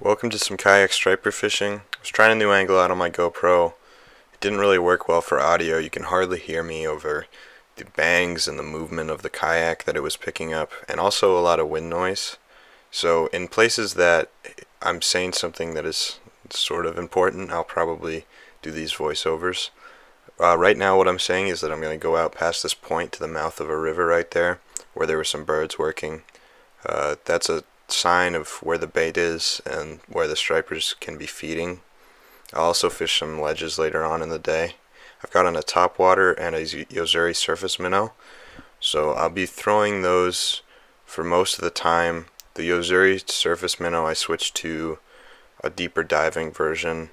Welcome to some kayak striper fishing. I was trying a new angle out on my GoPro. It didn't really work well for audio. You can hardly hear me over the bangs and the movement of the kayak that it was picking up, and also a lot of wind noise. So in places that I'm saying something that is sort of important, I'll probably do these voiceovers. Right now what I'm saying is that I'm going to go out past this point to the mouth of a river right there where there were some birds working. That's a sign of where the bait is and where the stripers can be feeding. I'll also fish some ledges later on in the day. I've got on a topwater and a Yozuri surface minnow, so I'll be throwing those for most of the time. The Yozuri surface minnow I switched to a deeper diving version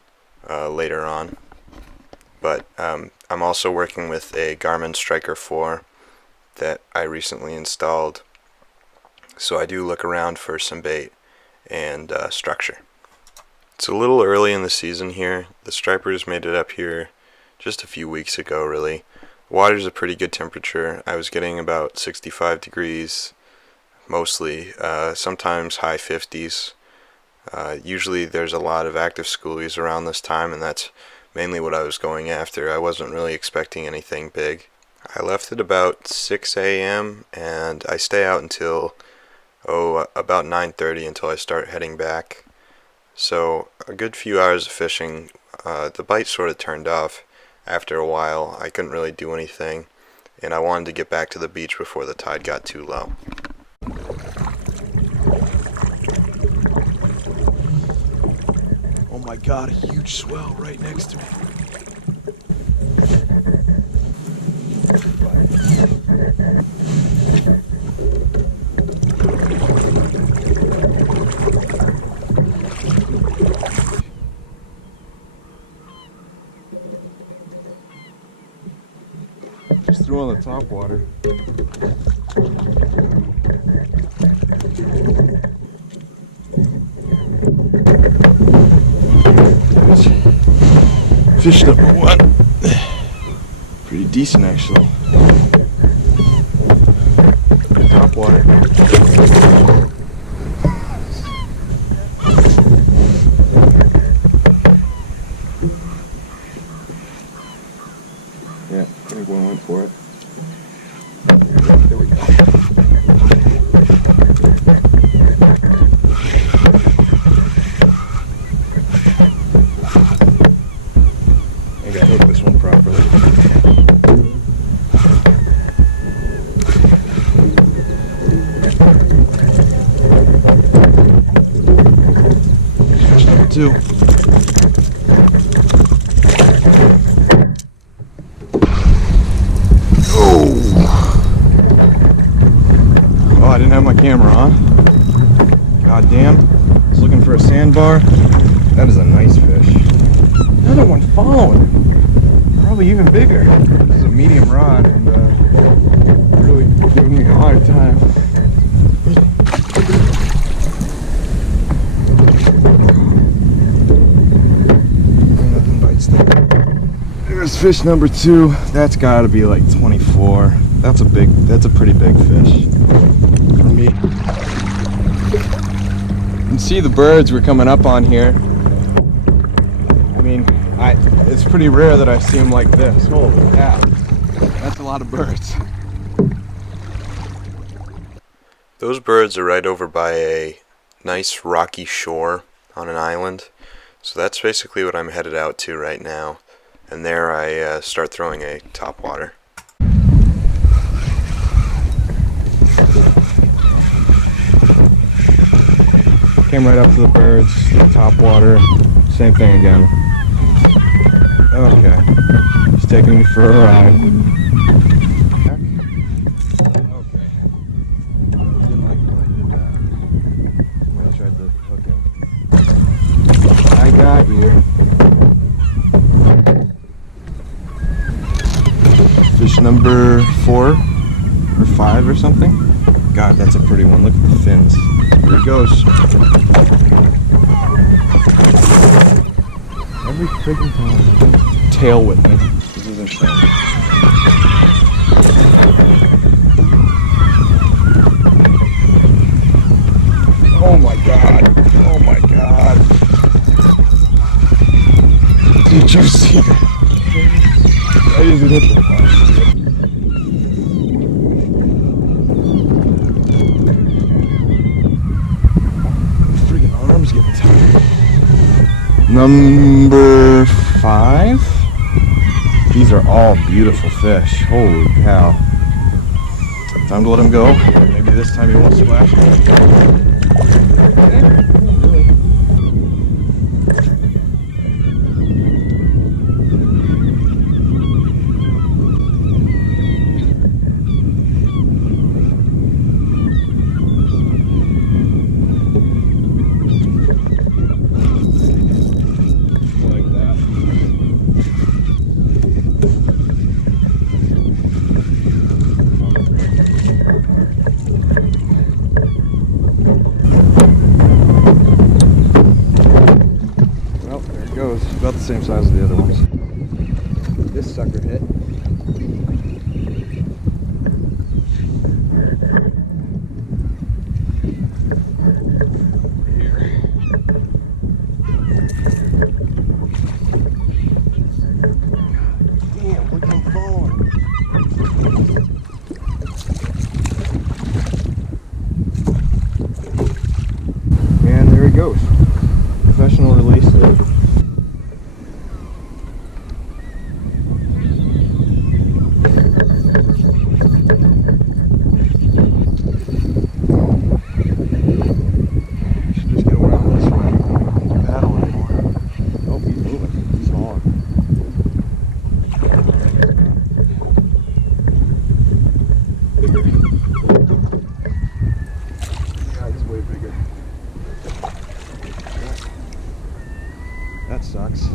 later on, but I'm also working with a Garmin Striker 4 that I recently installed. So I do look around for some bait and structure. It's a little early in the season here. The stripers made it up here just a few weeks ago, really. The water's a pretty good temperature. I was getting about 65 degrees mostly, sometimes high 50s. Usually there's a lot of active schoolies around this time, and that's mainly what I was going after. I wasn't really expecting anything big. I left at about 6 a.m. and I stay out until about 9:30 until I start heading back. So a good few hours of fishing. The bite sort of turned off after a while. I couldn't really do anything, and I wanted to get back to the beach before the tide got too low. Oh my god, a huge swell right next to me. Just threw on the top water. Fish number one. Pretty decent actually. Top water. Yeah, I think one went for it. There we go. I gotta hook this one properly. Fish number two. I didn't have my camera on. God damn. I was looking for a sandbar. That is a nice fish. Another one following. Probably even bigger. This is a medium rod and really giving me a hard time. Nothing bites there. There's fish number two. That's gotta be like 24. That's a pretty big fish. Me. You can see the birds were coming up on here. I mean, it's pretty rare that I see them like this. Holy cow. That's a lot of birds. Those birds are right over by a nice rocky shore on an island. So that's basically what I'm headed out to right now. And there I start throwing a topwater. Came right up to the birds, top water, same thing again. Okay, he's taking me for a ride. Okay. Didn't like when I did that. When I tried to hook him. I got you. Fish number 4 or 5 or something. God, that's a pretty one. Look at the fins. Here it goes. Every freaking time. Tail with me. This is insane. Oh my god. Oh my god. juicy. I usually hit the friggin' arm's getting tired. Number 5. These are all beautiful fish. Holy cow. Time to let him go. Maybe this time he won't splash. About the same size as the other ones. This sucker hit. Damn, look at him falling. And there he goes. Professional release there. That sucks.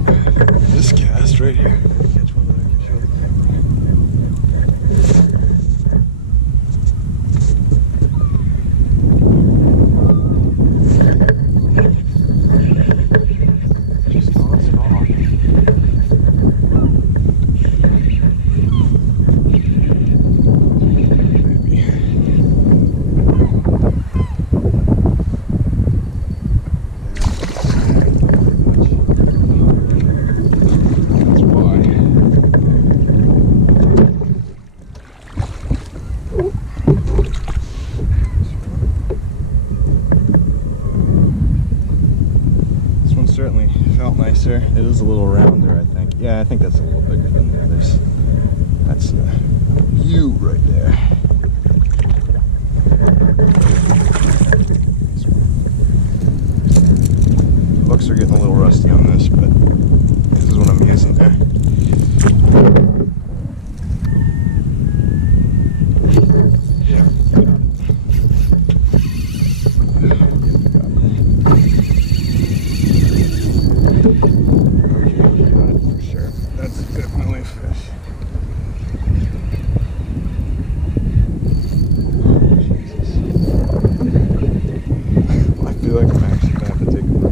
This cast right here. Catch one that I can show the camera. Just non-stop. Certainly felt nicer. It is a little rounder, I think. Yeah, I think that's a little bigger than the others. That's the view right there. Hooks are getting a little rusty on this, but this is what I'm using there. Yeah, got it. I feel like I'm actually going to have to take a break.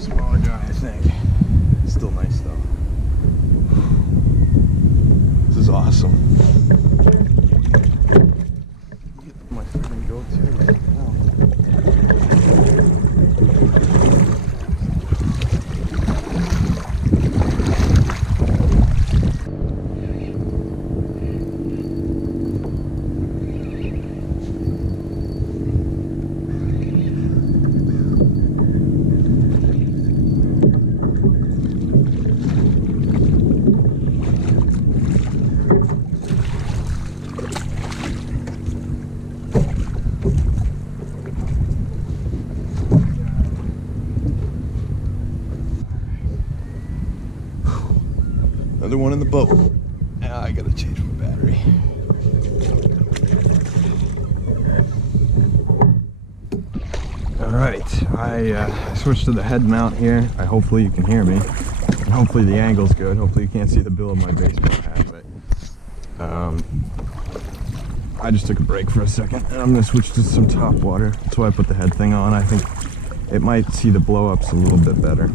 Smaller guy, I think. Still nice though. This is awesome. My freaking go-to right now. Another one in the boat. Now I gotta change my battery. Alright, I switched to the head mount here. Hopefully you can hear me. And hopefully the angle's good. Hopefully you can't see the bill of my baseball hat, but I just took a break for a second and I'm gonna switch to some top water. That's why I put the head thing on. I think it might see the blow ups a little bit better.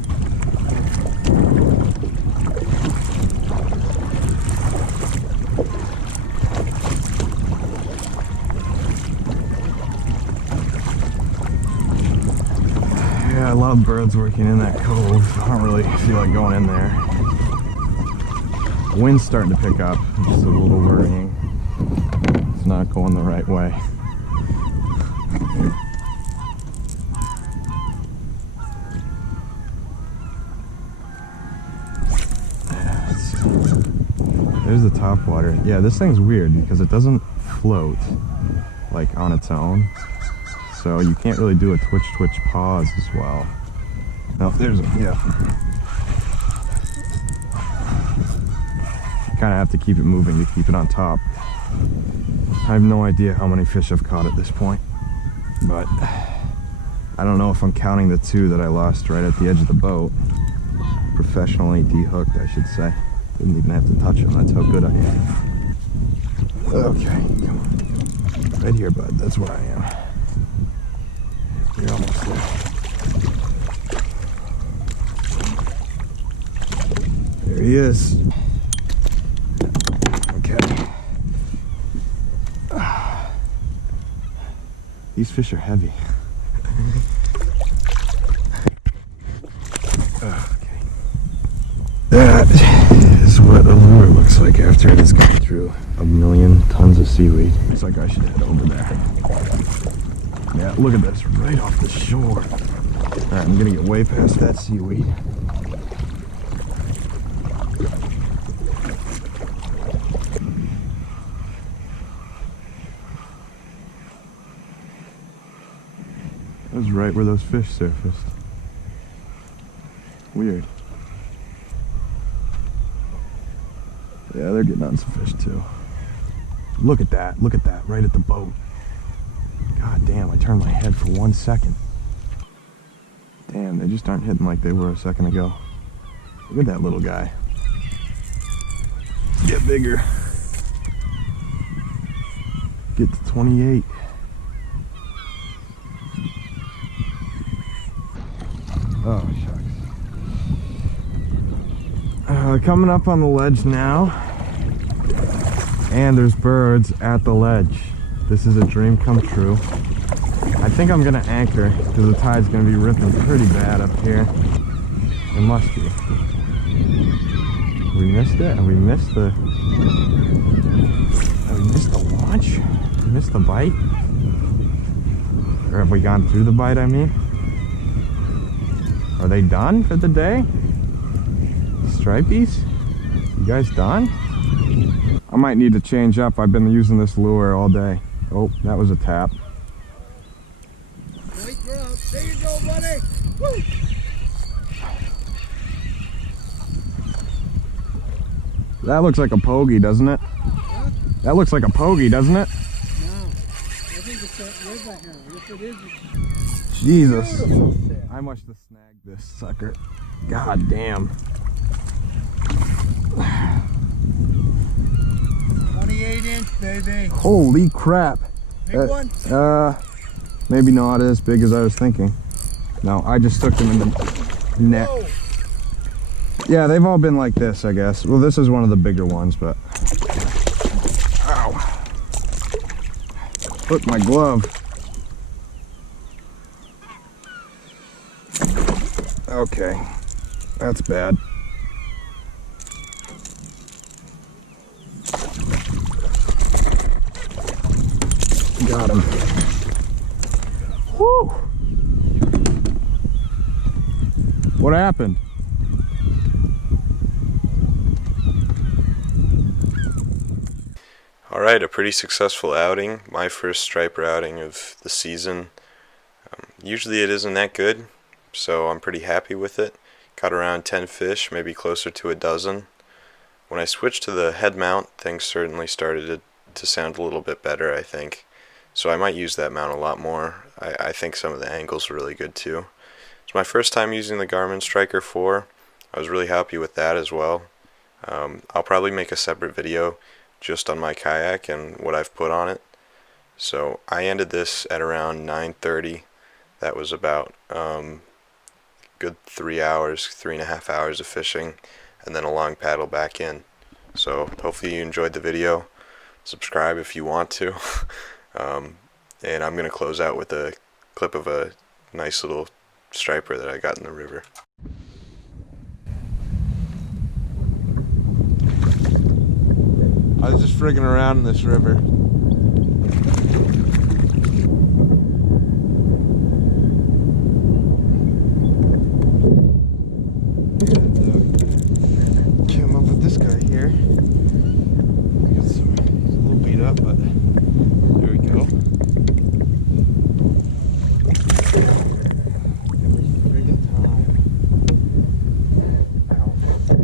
lot of birds working in that cove. I don't really feel like going in there. The wind's starting to pick up. It's just a little worrying. It's not going the right way. There's the top water. Yeah, this thing's weird because it doesn't float like on its own. So you can't really do a twitch pause as well. Oh, there's a, yeah. You kind of have to keep it moving to keep it on top. I have no idea how many fish I've caught at this point, but I don't know if I'm counting the 2 that I lost right at the edge of the boat. Professionally dehooked, I should say. Didn't even have to touch them, that's how good I am. Okay, come on. Right here, bud, that's where I am. You're almost there. There he is. Okay. These fish are heavy. Okay. That is what a lure looks like after it has gone through 1,000,000 tons of seaweed. Looks like I should head over there. Yeah, look at this, right off the shore. Alright, I'm gonna get way past that seaweed. That was right where those fish surfaced. Weird. Yeah, they're getting on some fish too. Look at that, right at the boat. God damn, I turned my head for 1 second. Damn, they just aren't hitting like they were a second ago. Look at that little guy. Get bigger. Get to 28. Oh, shucks. Coming up on the ledge now. And there's birds at the ledge. This is a dream come true. I think I'm gonna anchor because the tide's gonna be ripping pretty bad up here. It must be. We missed it? Have we missed the... Have we missed the launch? We missed the bite? Or have we gone through the bite, I mean? Are they done for the day? Stripies? You guys done? I might need to change up. I've been using this lure all day. Oh, that was a tap. Nice grub. There you go, buddy. Woo! That looks like a pogie, doesn't it? Huh? That looks like a pogie, doesn't it? No. I think it's that red right now. If it is, it's Jesus. beautiful. I must have snagged this sucker. God damn. 28-inch, baby. Holy crap. Big one? Maybe not as big as I was thinking. No, I just took them in the neck. Whoa. Yeah, they've all been like this, I guess. Well, this is one of the bigger ones, but... Ow. Look, my glove. Okay. That's bad. Got him. Woo! What happened? Alright, a pretty successful outing. My first striper outing of the season. Usually it isn't that good, so I'm pretty happy with it. Caught around 10 fish, maybe closer to a dozen. When I switched to the head mount, things certainly started to sound a little bit better, I think. So I might use that mount a lot more. I think some of the angles are really good too. It's my first time using the Garmin Striker 4. I was really happy with that as well. I'll probably make a separate video just on my kayak and what I've put on it. So I ended this at around 9:30. That was about good 3 hours, 3.5 hours of fishing, and then a long paddle back in. So hopefully you enjoyed the video. Subscribe if you want to. And I'm going to close out with a clip of a nice little striper that I got in the river. I was just frigging around in this river.